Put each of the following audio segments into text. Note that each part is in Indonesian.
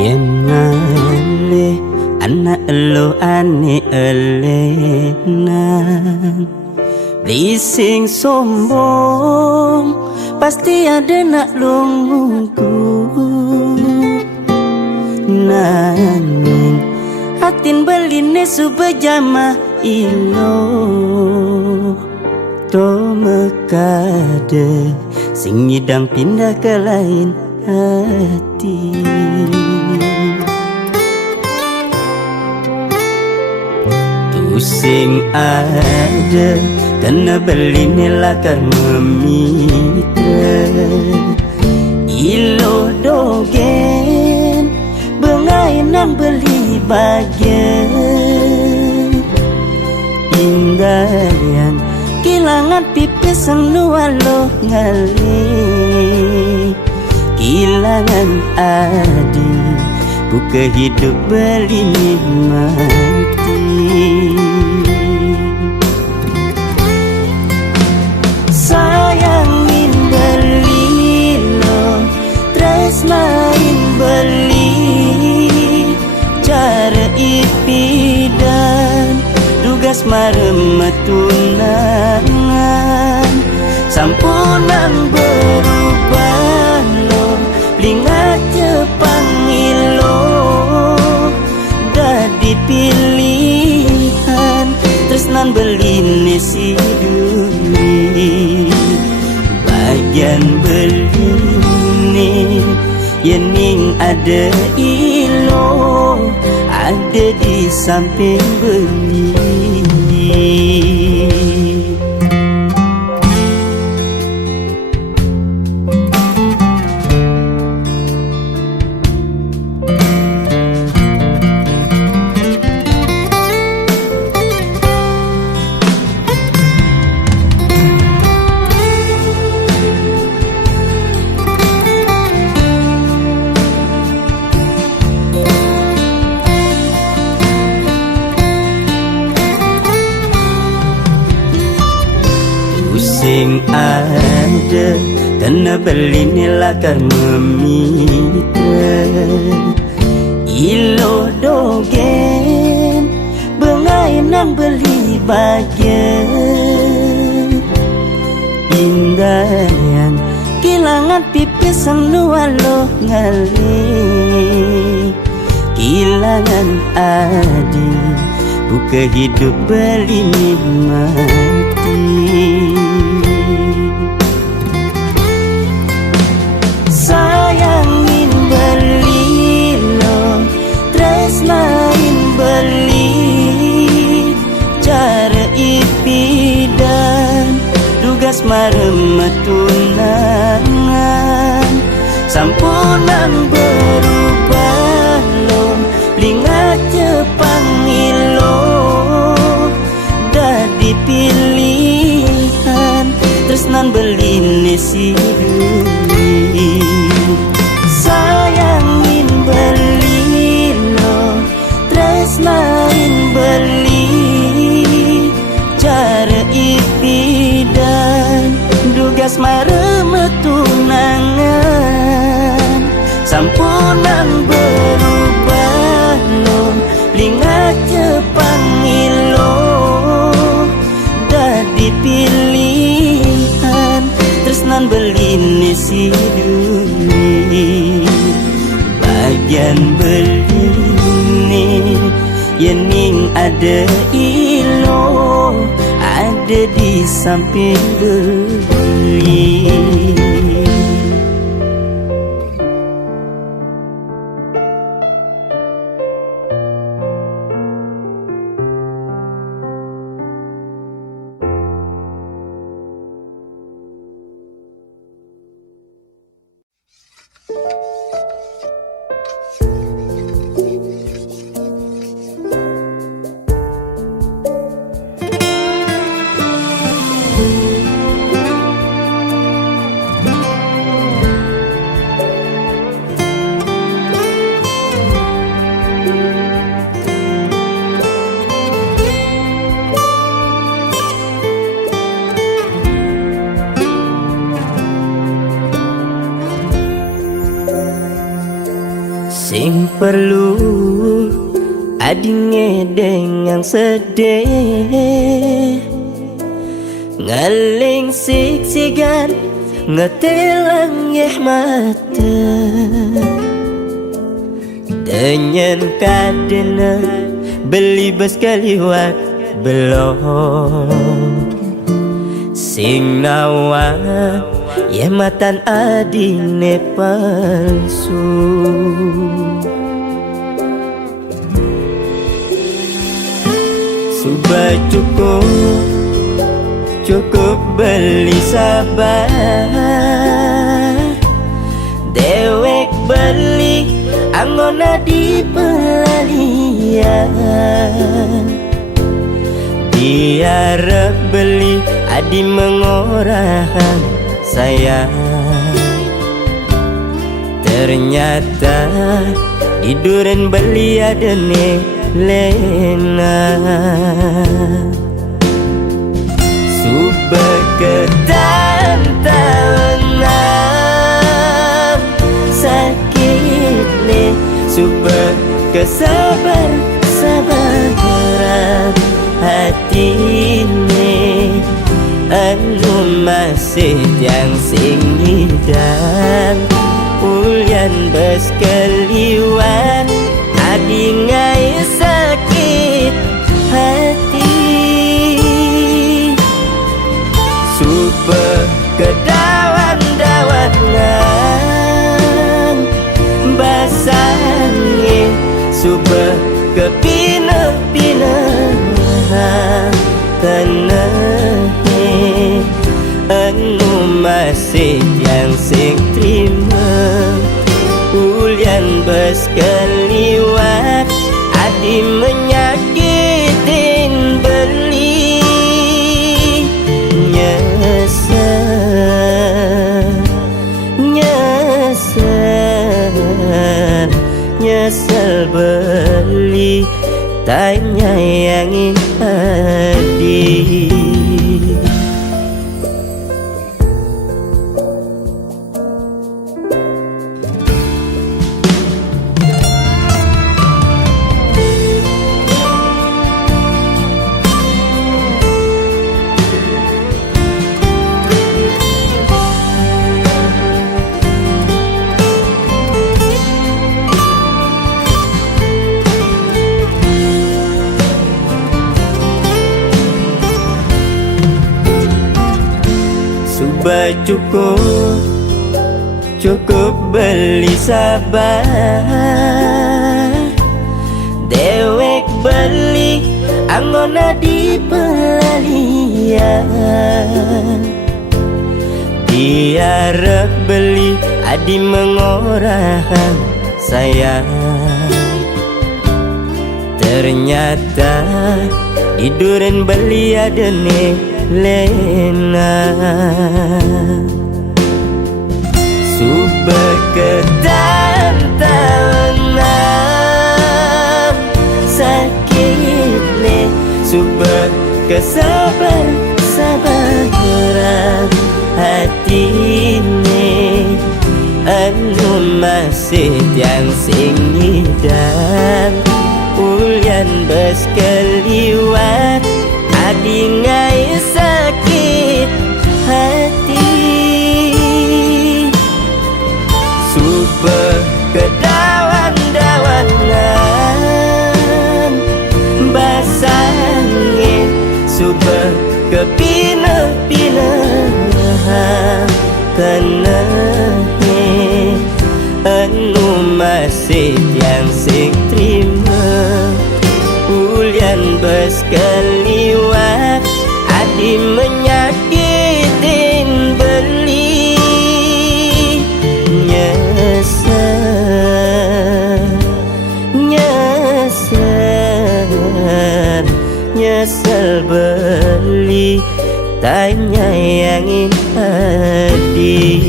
Yen ngale anak lo ane elenan Bising sombong pasti ada nak lunggu Nanin hatin beline subajama ilo To mekade sing ngidang pindah ke lain hati Tu sing ada karena beline lakar memitra Ilo dogen bengainan beli bagian Inggayan kilangan pipis nualo ngali Kilangan adi buka hidup belini mati Sayangin beli lo tresnain beli cara ipidan tugas maremetunangan sampunan berubah lo lingat cepangilo dadi pilihan tresnan beline si duri bagian beline yening ada ilo ada di samping beli Sing ada karena beline lakar memitra Ilo dogen bengainan beli bagian Inggayan kilangan pipis nualo ngali Kilangan adi buka hidup beline mati Sayangin beli lo tresnain beli cara ipidan tugas maremetunangan sampunan berubah lo lingat cepangilo dadi pilihan tresnan beline si duri sayangin beli lo tresnain beli cara ipidan tugas maremetunangan sampunan berubah lo lingat cepangilo dadi pilihan tresnan beline si duri bagian beline yening ada ilo ada di samping beli Sing perlu adinge dengan sedih, ngaling siksigan ngetelang yeh mata dengan kadena beli bes kaliwat belum sing nawa ya matan adine palsu. Sudah cukup beli sabar, dewek beli anggona di pelalian, biar beli adi mengorahan sayang. Ternyata tiduran beli adene lena subah ketantangan sakit nih, subah kesabaran hati ini anu masih yang sing dan ulian bes keliwan adi ngai sakit hati. Subah kedawan-dawanan basangin, subah kepina-pinahan tenahi anu masih yang sing terima ulian bes keliwat adi menyakitin beli nyesel beli tanya yang hadi. Sudah cukup beli sabar, dewek beli anggona di pelalian, biar beli adi mengorahan sayang. Ternyata tiduran beli adene lena subah ketantangan sakit nih, subah kesabaran hati ini anu masih yang sing dan ulian bes keliwat adi ngai sakit hati. Subah kedawan-dawanan basangin, subah kepina-pinahan tenahi anu masih yang sing terima ulian bes keliwat adi menyakitin beli nyesel beli tanya yang hadi.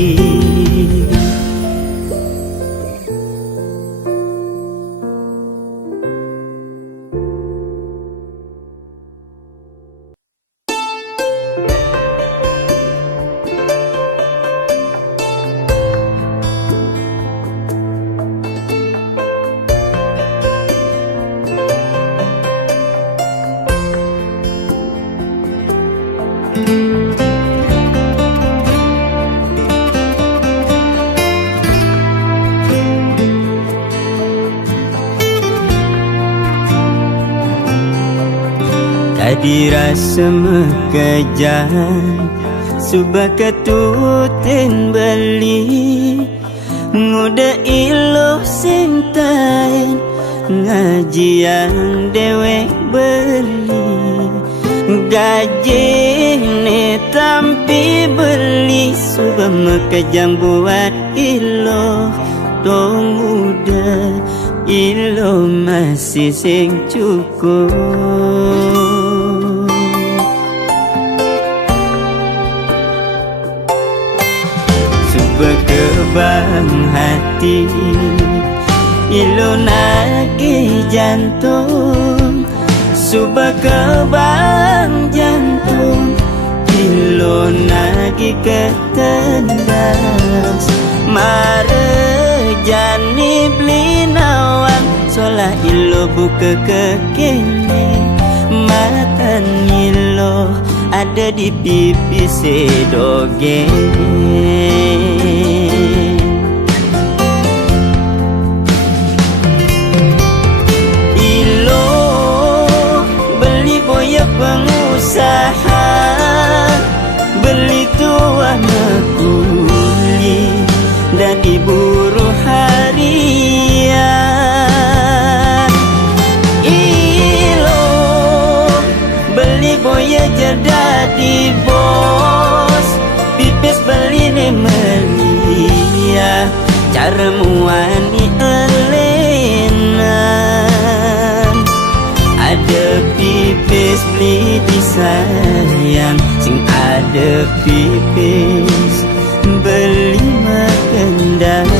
dirasa mekejang subak ketuten beli nguda ilo sentain ngajian dewek beli gaji ne tampi beli subak mekejang buat ilo dong muda ilo masih sing cukup subak kebang hati ilo nagi jantung subak kebang jantung ilo nagi ketendas mare jani beli nawang solah ilo buka kekene matan ilo ada di pipi sedoge ilo beli boya pengusaha beli tua mekuli dan buruh harian ilo beli boya jadi bos pipis beli ne melia cara muani elenan ada pipis beli disayang sing ada pipis beli makendan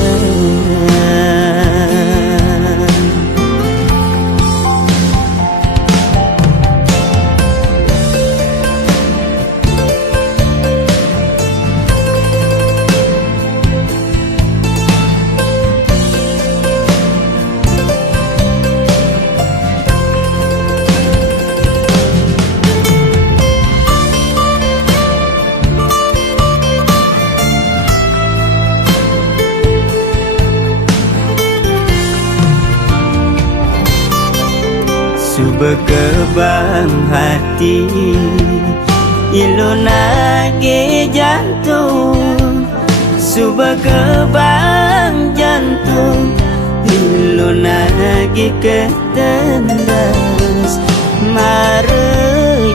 subak kebang hati ilo nage jantung subak kebang jantung ilo nage ketendas mare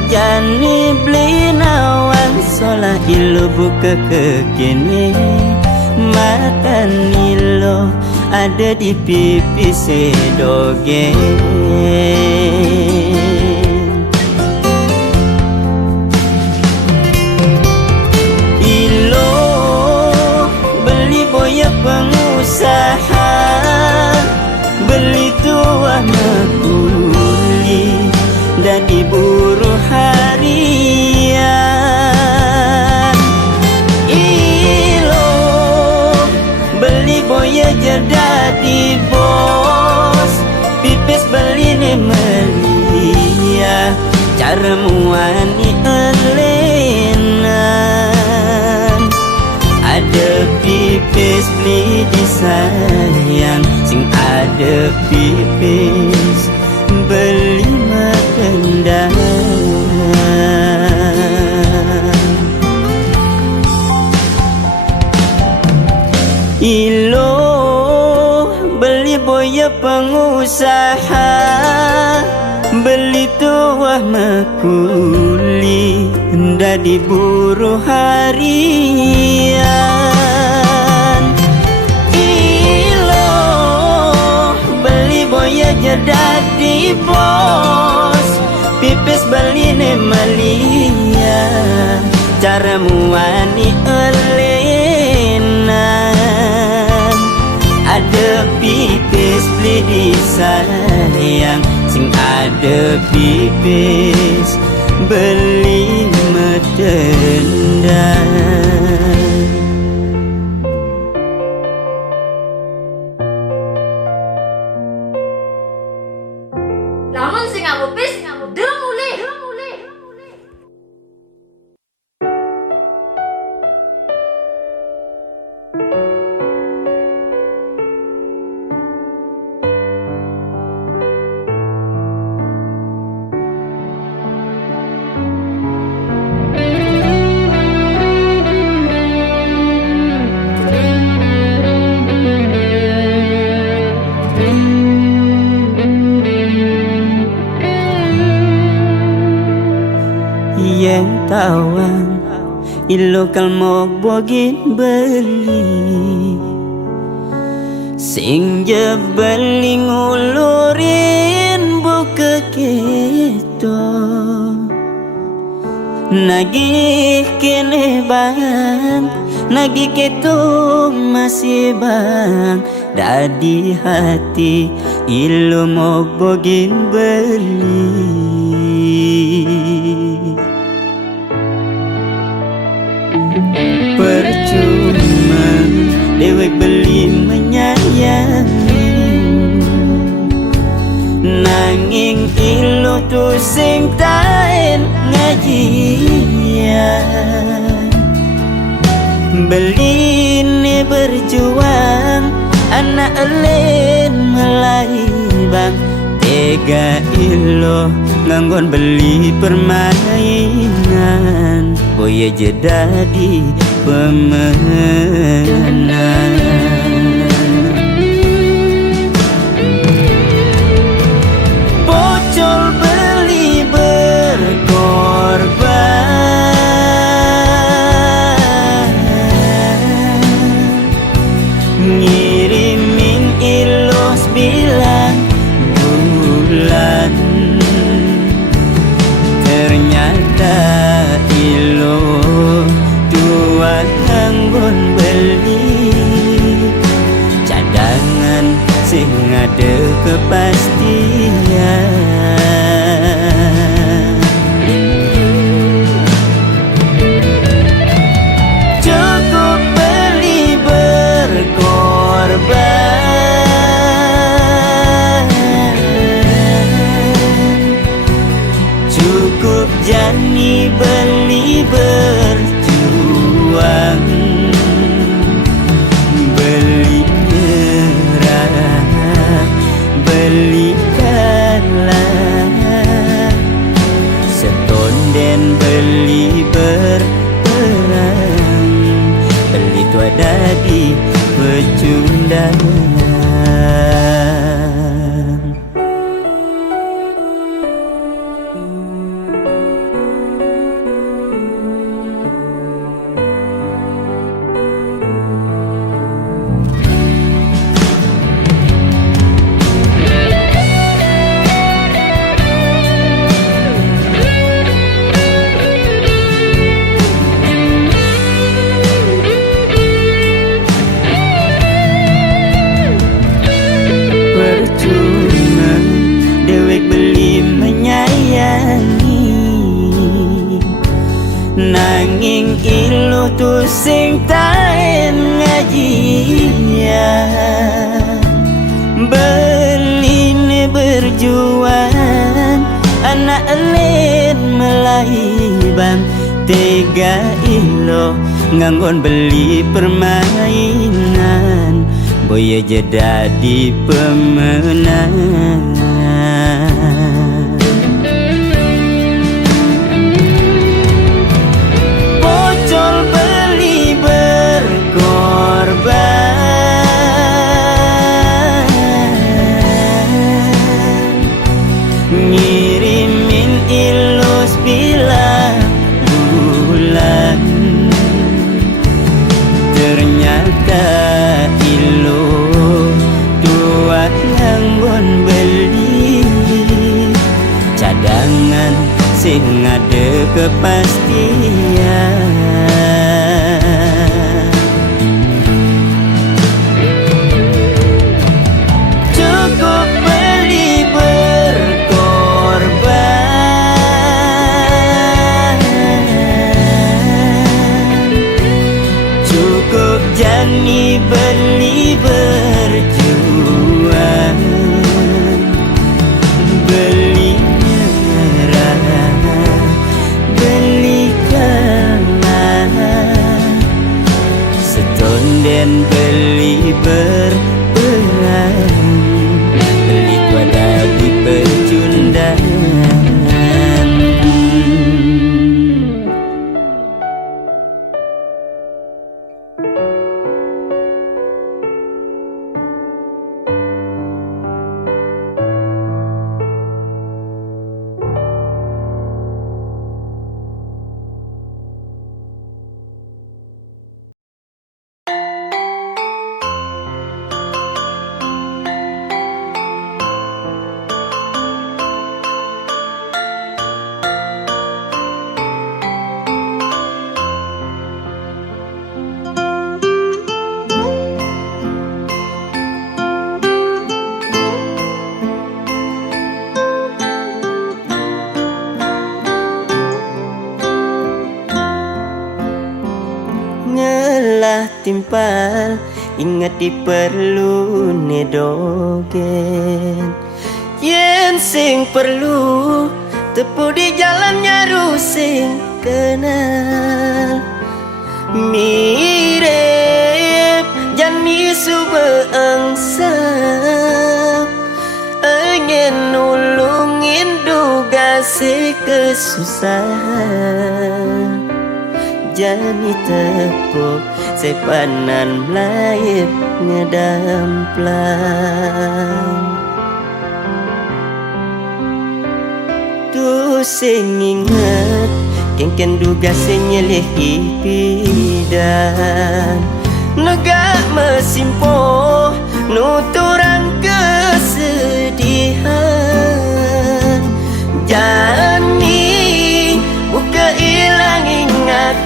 jani beli nawang solah ilo buka kekene makan ilo ada di pipi sedoge ilo beli boya pengusaha beli tua mekuli dan buruh harian ilo beli boya jadi bos pipis beli ne melia cara muani elenan ada pipis beli disayang sing ada pipis beli makendan ilo beli boya pengusaha beli tuah mekuli dari buruh harian ilo beli boya jadi bos pipis beli ne melia cara muani elenan ada pipis beli disayang sing ada pipis beli medendang lamun sing nganggo pis deleng mulih. tawang ilo kalmog bogin beli sing jebeling ulurin buka keto nagih kene bang nagih keto masih bang dadi hati ilo mog bogin beli percuma dewek beli menyayangi nanging ilo tu sing tain ngajian beli ni berjuang anak elen melai bang tega ilo nganggon beli permainan boya jadi pemenang bocor beli berkorban ngirimin ilos bilang bulan ternyata ilo tuan anggun beli cadangan sing ada kepastian cukup beli berkorban cukup jani beli berjuang beli nyerah beli kalah setonden beli berperang beli tu ada di pecundang nanging ilo tu sing tain ngajian beli ni berjuang anak elen melai bang tega ilo nganggon beli permainan boya jadi pemenang ngirimin ilus bilang bulan ternyata ilo tuat nganggon beli cadangan sing ada kepastian cukup beli cukup jani beli berjuang beli nyerah beli timpal ingat diperlu nedogen yen sing perlu tepu di jalannya rusing kenal mirip jani subeangsa ingin nulungin duga si kesusahan jani tepuk sepanan melayip ngedamplang tu sing inget kengken duga sing nyelih ipidan negak mesimpo nuturang kesedihan jani buka ilang ingatan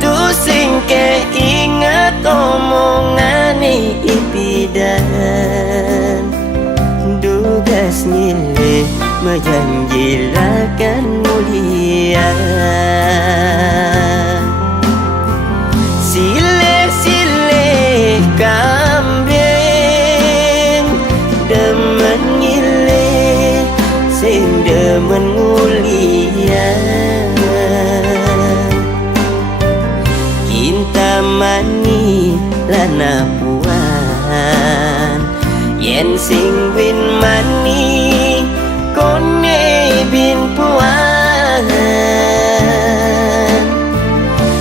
tu sing ke ingat omongane ipidan dugas nyilih menjanjilakan mulia sile-sile kambing demen nyilih sing demen mulia cinta mani lana puan yen sing win mani kone bin puan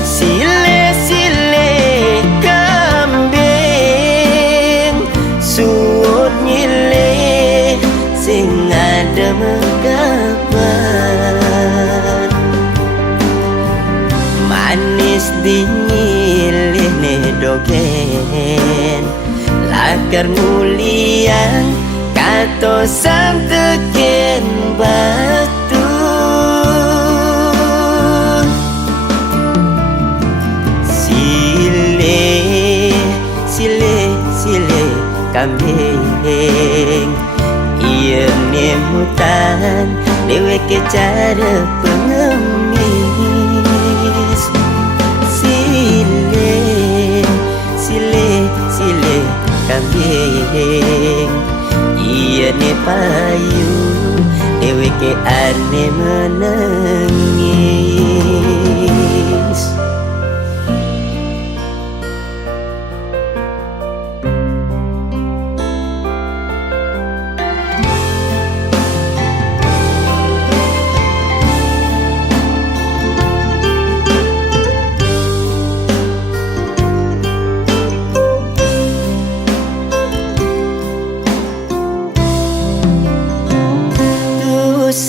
sile-sile kambing suut nyilih sing ada megapan manis dinyilih nedogen lakar mulia kato santeken batu sile kambing iya nemutan dewe ke cara pengemis sile kambing iya ne payu dewe ke ane menangis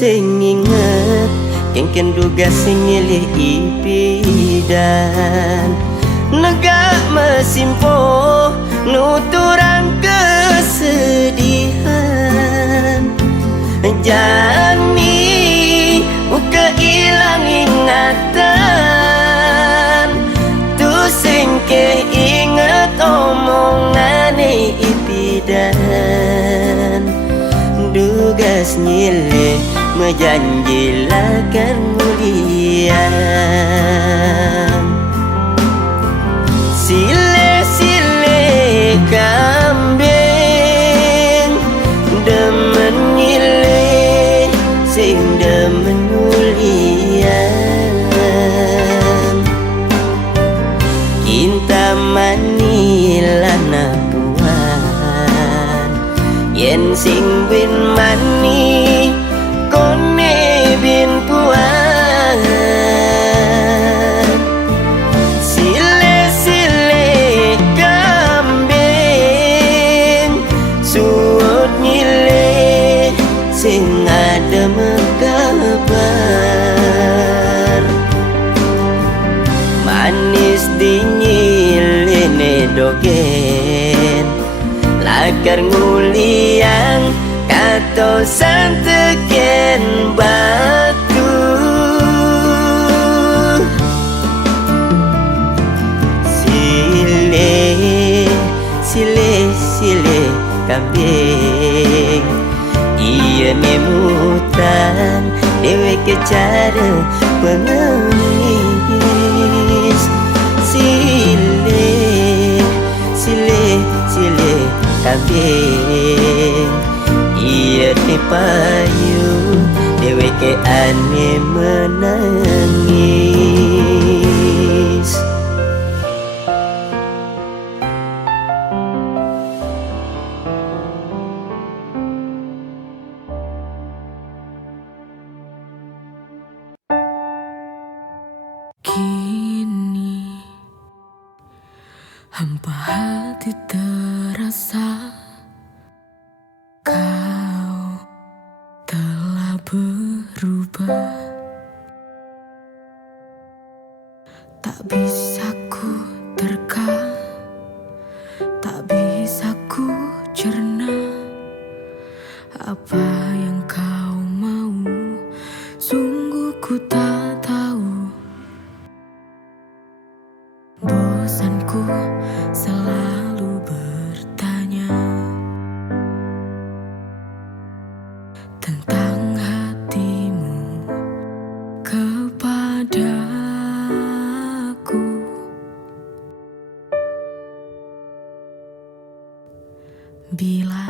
sing inget kengken duga sing nyilih ipidan negak mesimpo nuturang kesedihan jani buka ilang ingatan tu sing ke inget omongane ipidan dugas nyilih menjanjilakan mulia sile-sile kambing demen nyilih sing demen mulia cinta manilana puan yen sing bin mani kone bin puan sile-sile kambing suut nyilih sing ada mekabar manis dinyilih nedogen lakar nguliang kato santeken batu sile kambing iya nemutan dewe ke cara pengemis silih kambing. Iya ni payu deweke ane menangis. Kini hampa hati terasa, kau telah berubah. Tak bisa ku terka, tak bisa ku cerna apa yang kau mau. Sungguh ku tak tahu. Bosanku selalu bertanya tentang hatimu kepadaku. Bila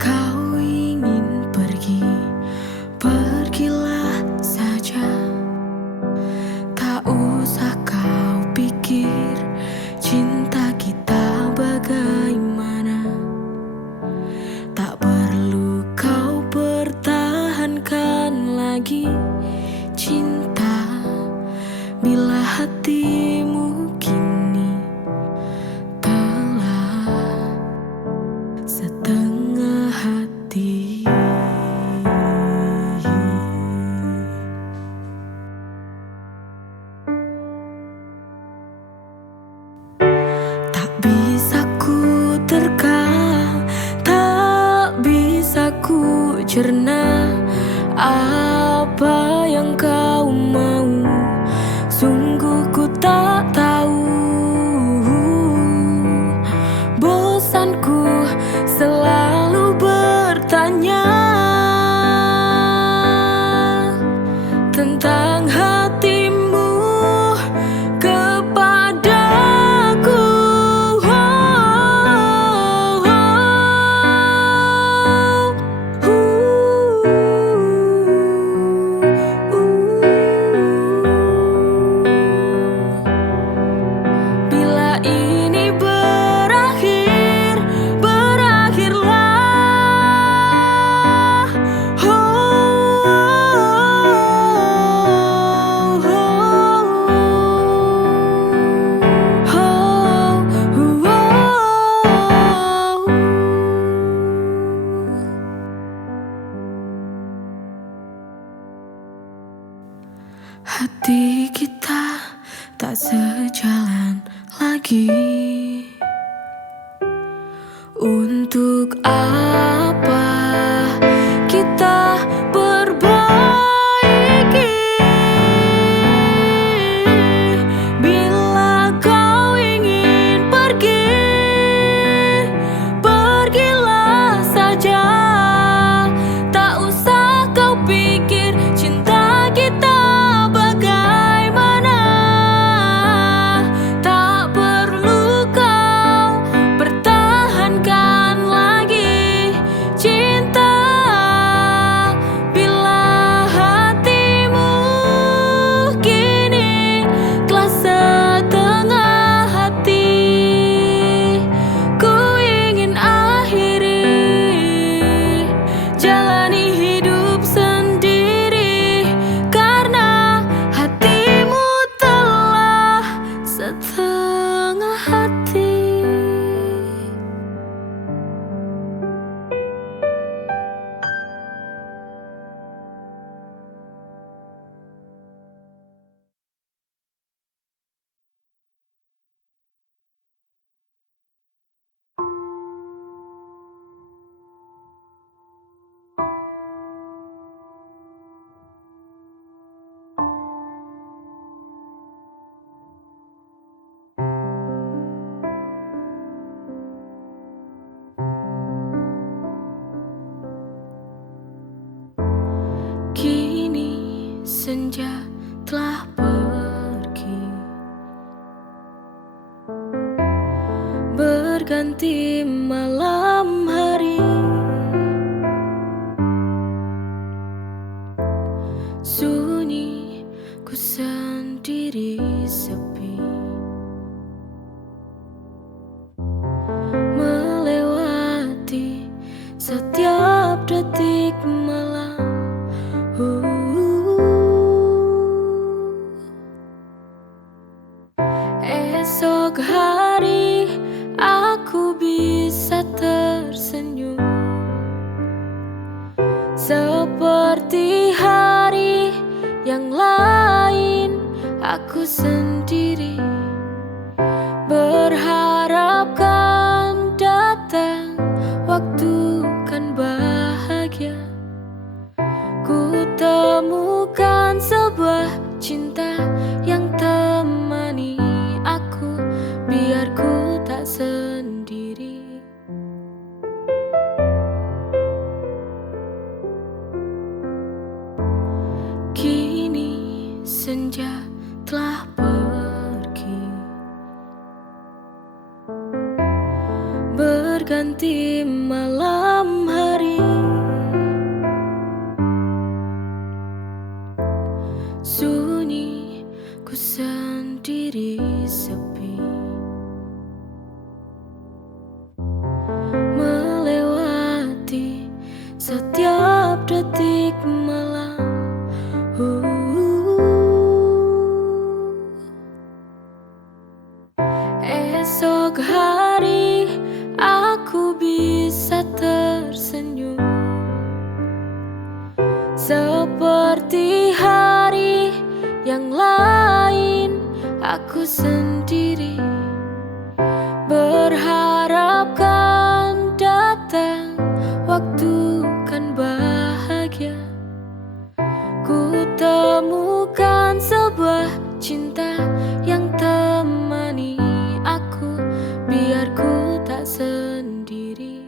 kau ingin pergi, pergilah saja. Tak usah kau pikir cinta kita bagaimana. Tak perlu kau pertahankan lagi cinta, bila hatimu kini telah setengah hati. Tak bisa ku terka, tak bisa ku cerna apa yang kau mau. Sungguh ku tak tahu. Bosanku selalu bertanya tentang hatimu kepadaku. Bila ini berakhir, berakhirlah. Hati kita tak sejalan lagi. Untuk apa kita perbaiki? Bila kau ingin pergi, pergilah saja. Tak usah kau pikir cinta kita bagaimana. Tak perlu kau pertahankan lagi cinta, berganti malam hari. Sunyi ku sendiri sepi, melewati setiap detik malam. Esok hari aku bisa tersenyum seperti hari yang lain. Aku sendiri berharap kan datang waktu kan bahagia. Ku temukan sebuah cinta yang temani aku, biar ku tak sendiri. Kini senja telah pergi, berganti malam hari. Sunyi ku sendiri sepi, melewati setiap detik malam. Esok hari aku bisa tersenyum seperti hari yang lain. Aku sendiri berharap kan datang waktu kan bahagia. Ku temukan sebuah cinta yang temani aku, biar ku tak sendiri.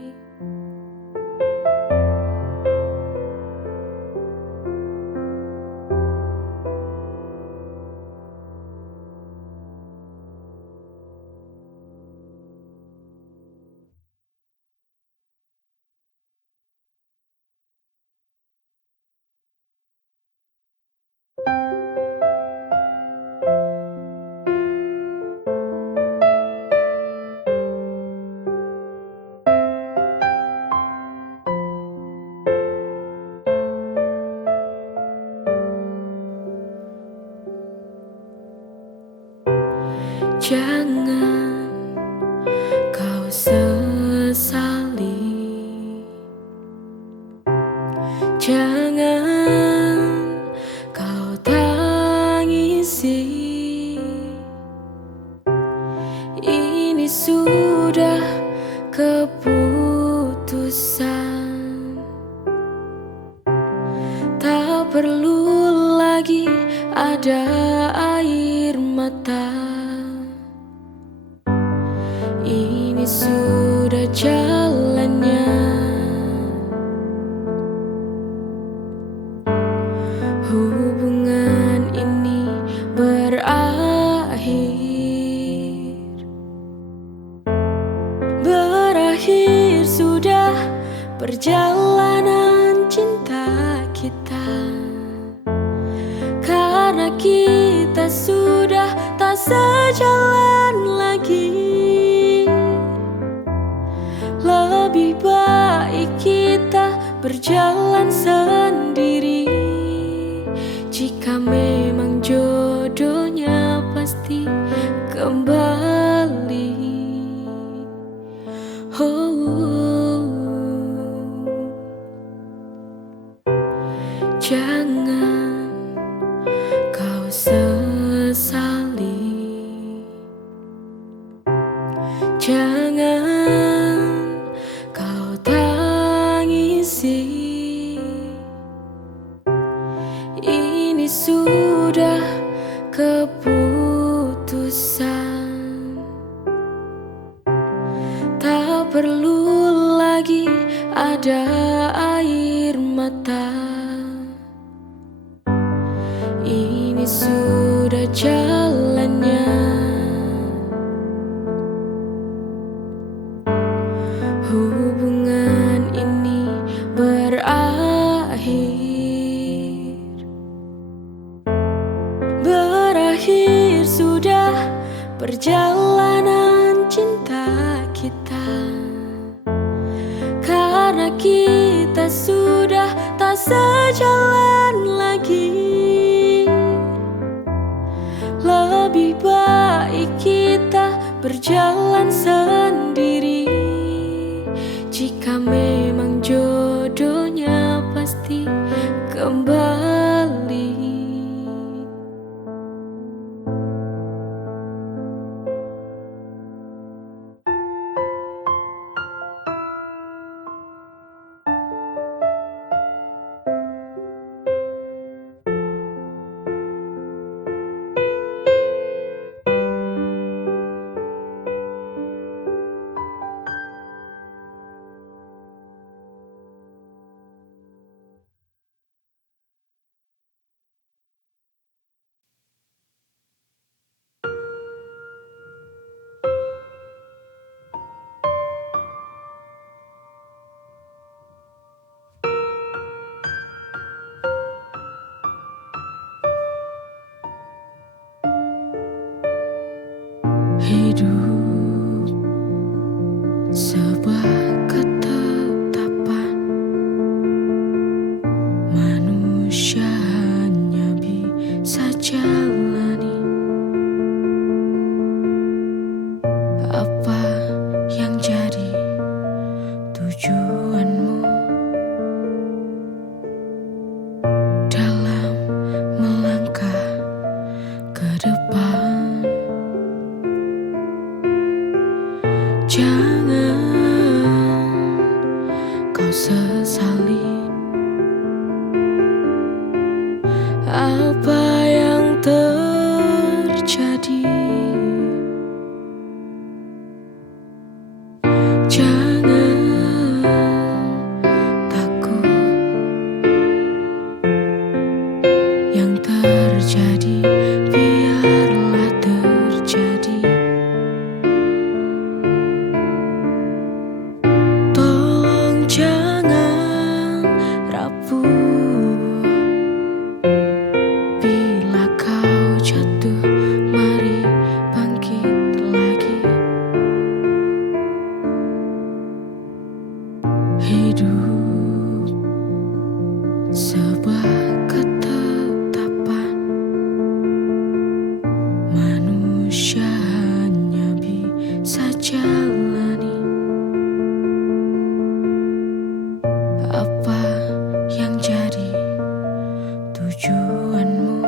Jangan kau sesali, jangan kau tangisi. Ini sudah keputusan, tak perlu lagi ada air mata. Ini sudah jalannya. Hubungan ini berakhir. Berakhir sudah perjalanan cinta kita, karena kita sudah tak sejalan lagi. Lebih baik kita berjalan sendiri. Jika memang jodohnya pasti kembali. Jangan kau sesali, jangan kau tangisi. Ini sudah keputusan, tak perlu lagi ada air mata. Ini sudah jalannya. hubungan ini berakhir. Berakhir sudah perjalanan cinta kita, karena kita sudah tak sejalan lagi. Lebih baik kita berjalan sendiri. Jika memang jodohnya pasti kembali. Hidup sebuah ketetapan, manusia hanya bisa jalani apa yang jadi tujuanmu dalam melangkah ke depan. Jangan kau sesali apa yang terjadi. Jangan takut yang terjadi, biarlah terjadi. Jangan rapuh bila kau jatuh, mari bangkit lagi. Hidup sebuah ketetapan, manusia hanya bisa jalani apa yang jadi tujuanmu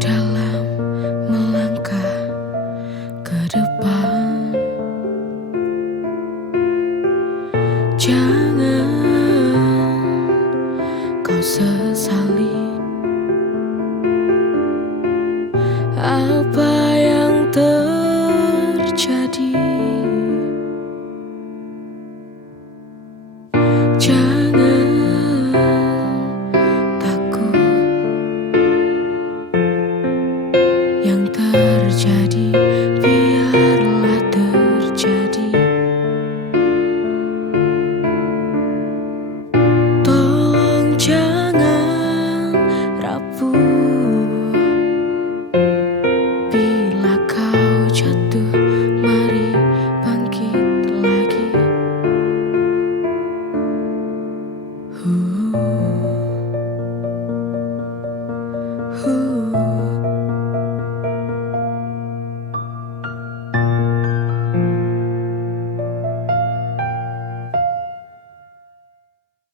dalam melangkah ke depan. Jangan